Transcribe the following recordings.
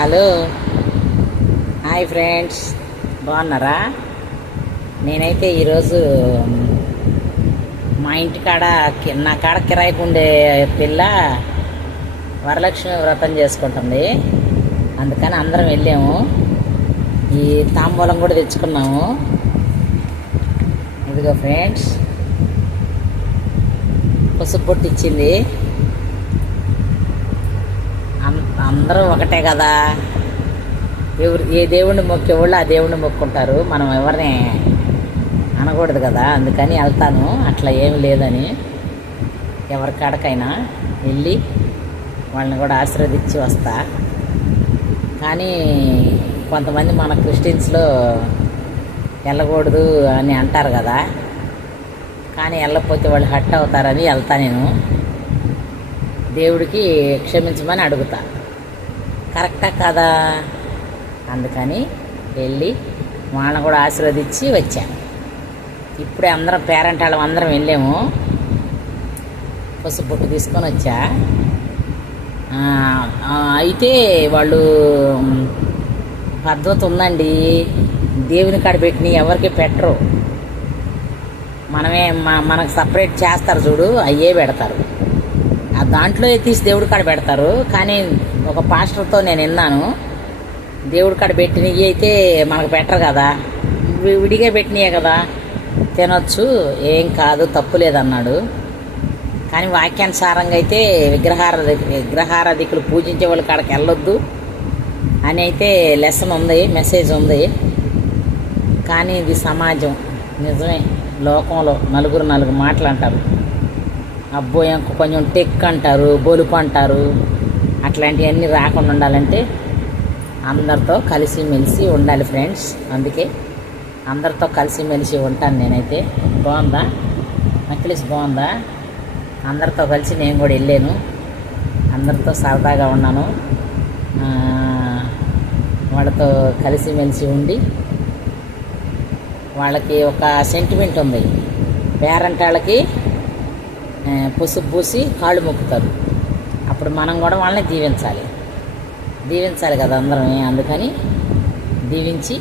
Hello. Hi friends. బాగున్నారా? నేనైతే ఈరోజు మా ఇంటి కాడ నా కాడ కిరాయికి ఉండే పిల్ల వరలక్ష్మి వ్రతం చేసుకుంటుంది. అందుకని అందరం వెళ్ళాము. ఈ తాంబూలం కూడా తెచ్చుకున్నాము. ఇదిగో ఫ్రెండ్స్. పసుపు పొట్టు ఇచ్చింది. అందరూ ఒకటే కదా. ఎవరు ఏ దేవుణ్ణి మొక్కేవాళ్ళు ఆ దేవుణ్ణి మొక్కుంటారు. మనం ఎవరిని అనకూడదు కదా. అందుకని వెళ్తాను. అట్లా ఏమి లేదని ఎవరి కాడకైనా వెళ్ళి వాళ్ళని కూడా ఆశీర్వదించి వస్తా. కానీ కొంతమంది మన క్రిస్టియన్స్లో వెళ్ళకూడదు అని అంటారు కదా. కానీ వెళ్ళకపోతే వాళ్ళు హట్ అవుతారని వెళ్తా నేను. దేవుడికి క్షమించమని అడుగుతా. కరెక్టా కదా? అందుకని వెళ్ళి వాళ్ళని కూడా ఆశీర్వదించి వచ్చాను ఇప్పుడే అందరం పేరెంట్ వాళ్ళం అందరం వెళ్ళాము. పసుపు బొట్టు తీసుకొని వచ్చా. అయితే వాళ్ళు పద్ధతి ఉందండి. దేవుని కాడ పెట్టిన ఎవరికి పెట్టరు. మనమే మనకు సపరేట్ చేస్తారు చూడు అయ్యే పెడతారు. ఆ దాంట్లో తీసి దేవుడి కాడ పెడతారు. కానీ ఒక పాస్టర్తో నేను విన్నాను. దేవుడి కాడ పెట్టినవి అయితే మనకు పెట్టరు కదా. విడిగా పెట్టినయే కదా. తినొచ్చు. ఏం కాదు తప్పు లేదన్నాడు. కానీ వాక్యానుసారంగా అయితే విగ్రహార విగ్రహారాధికులు పూజించే వాళ్ళ కాడకి వెళ్ళొద్దు. అని అయితే లెసన్ ఉంది మెసేజ్ ఉంది. కానీ ఇది సమాజం. నిజమే. లోకంలో నలుగురు నలుగురు మాటలు అంటారు. అబ్బో ఇంకా కొంచెం టెక్ అంటారు బొలుపు అంటారు. అట్లాంటివన్నీ రాకుండా ఉండాలంటే అందరితో కలిసిమెలిసి ఉండాలి ఫ్రెండ్స్. అందుకే అందరితో కలిసిమెలిసి ఉంటాను నేనైతే. బాగుందా? నక్లిస్ బాగుందా? అందరితో కలిసి నేను కూడా వెళ్ళాను. అందరితో సరదాగా ఉన్నాను. వాళ్ళతో కలిసిమెలిసి ఉండి వాళ్ళకి ఒక సెంటిమెంట్ ఉంది. పేరెంట్ వాళ్ళకి పసుపు పూసి కాళ్ళు మొక్కుతారు. అప్పుడు మనం కూడా వాళ్ళని దీవించాలి. దీవించాలి కదా అందరం అందుకని దీవించి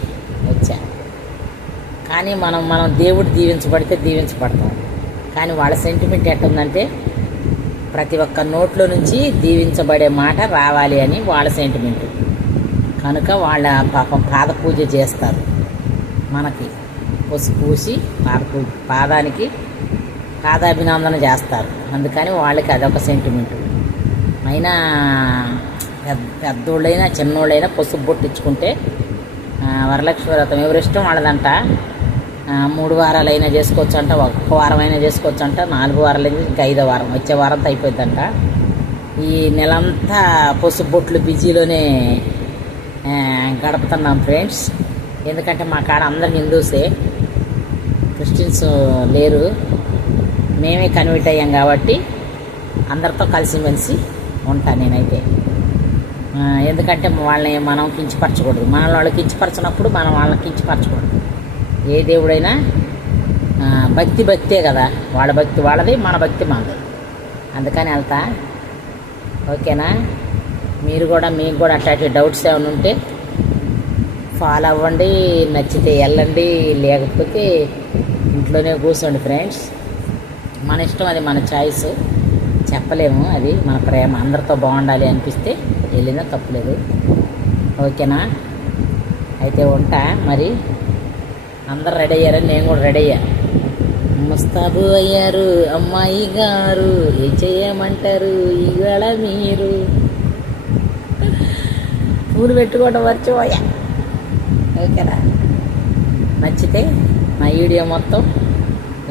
వచ్చా. కానీ మనం మనం దేవుడు దీవించబడితే దీవించబడతాం. కానీ వాళ్ళ సెంటిమెంట్ ఎట్టుందంటే ప్రతి ఒక్క నోట్లో నుంచి దీవించబడే మాట రావాలి అని వాళ్ళ సెంటిమెంట్ కనుక వాళ్ళ పాపం పాద పూజ చేస్తారు. మనకి పసుపు పూసి పాద పూజ పాదానికి పాదాభినందన చేస్తారు. అందుకని వాళ్ళకి అదొక సెంటిమెంట్ అయినా పెద్ద పెద్దోళ్ళైనా చిన్నోళ్ళైనా పసుపు బొట్టించుకుంటే ఇచ్చుకుంటే వరలక్ష్మి వ్రతం ఎవరిష్టం వాళ్ళదంట. మూడు వారాలైనా చేసుకోవచ్చు అంట ఒక్క వారం అయినా చేసుకోవచ్చు అంట నాలుగు వారాలైనా ఇంకా ఐదో వారం వచ్చే వారంతో అయిపోద్దంట ఈ నెలంతా పసుపు బొట్లు బిజీలోనే ఆ, గడుపుతున్నాం ఫ్రెండ్స్. ఎందుకంటే మా కాడ అందరం హిందూసే. క్రిస్టియన్స్ లేరు. మేమే కన్వర్ట్ అయ్యాం కాబట్టి అందరితో కలిసిమెలిసి ఉంటాను నేనైతే. ఎందుకంటే వాళ్ళని మనం కించపరచకూడదు. మన వాళ్ళు కించపరచినప్పుడు మనం వాళ్ళని కించపరచకూడదు. ఏ దేవుడైనా భక్తి భక్తే కదా. వాళ్ళ భక్తి వాళ్ళది మన భక్తి మనది. అందుకని వెళ్తా. ఓకేనా? మీరు కూడా మీకు కూడా అట్లాంటి డౌట్స్ ఏమైనా ఉంటే ఫాలో అవ్వండి. నచ్చితే వెళ్ళండి. లేకపోతే ఇంట్లోనే కూర్చోండి ఫ్రెండ్స్. మన ఇష్టం అది మన చాయిస్ చెప్పలేము అది మన ప్రేమ. అందరితో బాగుండాలి అనిపిస్తే వెళ్ళినా తప్పులేదు. ఓకేనా? అయితే ఉంటా మరి. అందరు రెడీ అయ్యారని నేను కూడా రెడీ అయ్యా. ముస్తాబు అయ్యారు అమ్మాయి గారు. ఏం చేయమంటారు ఇవాళ మీరు? పూలు పెట్టుకోవడం మర్చిపోయా. ఓకేనా? నచ్చితే నా వీడియో మొత్తం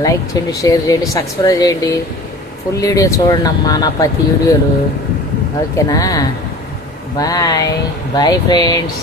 లైక్ చేయండి షేర్ చేయండి సబ్స్క్రైబ్ చేయండి. ఫుల్ వీడియో చూడండి అమ్మా నా ప్రతి వీడియోలు. ఓకేనా? బాయ్. Bye friends.